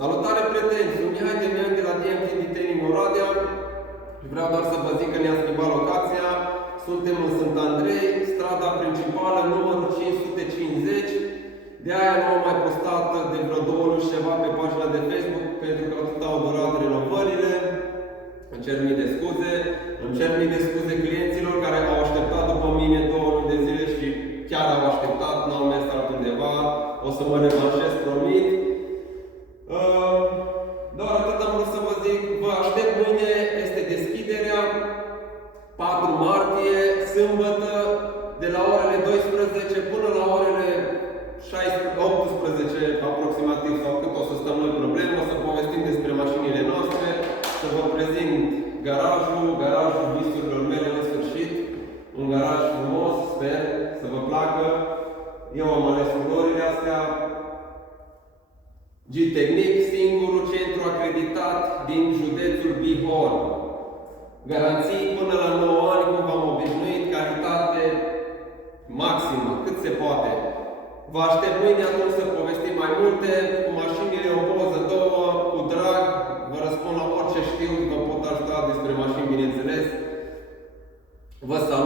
Salutare prieteni! Sunt Mihai Demian de la DMT Training Oradea și vreau doar să vă zic că ne-am schimbat locația. Suntem în Sant Andrei, strada principală, numărul 550. De aia nu am mai postat de vreo 2 luni ceva pe pagina de Facebook, pentru că atât au durat renovările. Îmi cer mii de scuze. Îmi cer mii de scuze clienților care au așteptat după mine 2 luni de zile și chiar au așteptat, n-au mers altundeva. O să mă revanșez, promit. Doar atât am vrut să vă zic, vă aștept mâine, este deschiderea, 4 martie, sâmbătă, de la orele 12 până la orele 18 aproximativ, sau cât o să stăm noi problemă, o să povestim despre mașinile noastre, să vă prezint garajul visurilor mele în sfârșit, un garaj frumos, sper să vă placă. Eu am ales culorile astea. G-Technic, singurul centru acreditat din județul Bihor. Garanții până la 9 ani, cum v-am obișnuit, calitate maximă, cât se poate. Vă aștept mâine atunci să povestim mai multe, cu mașinile, o poză, 2, cu drag, vă răspund la orice știu, vă pot ajuta despre mașini, bineînțeles. Vă salut!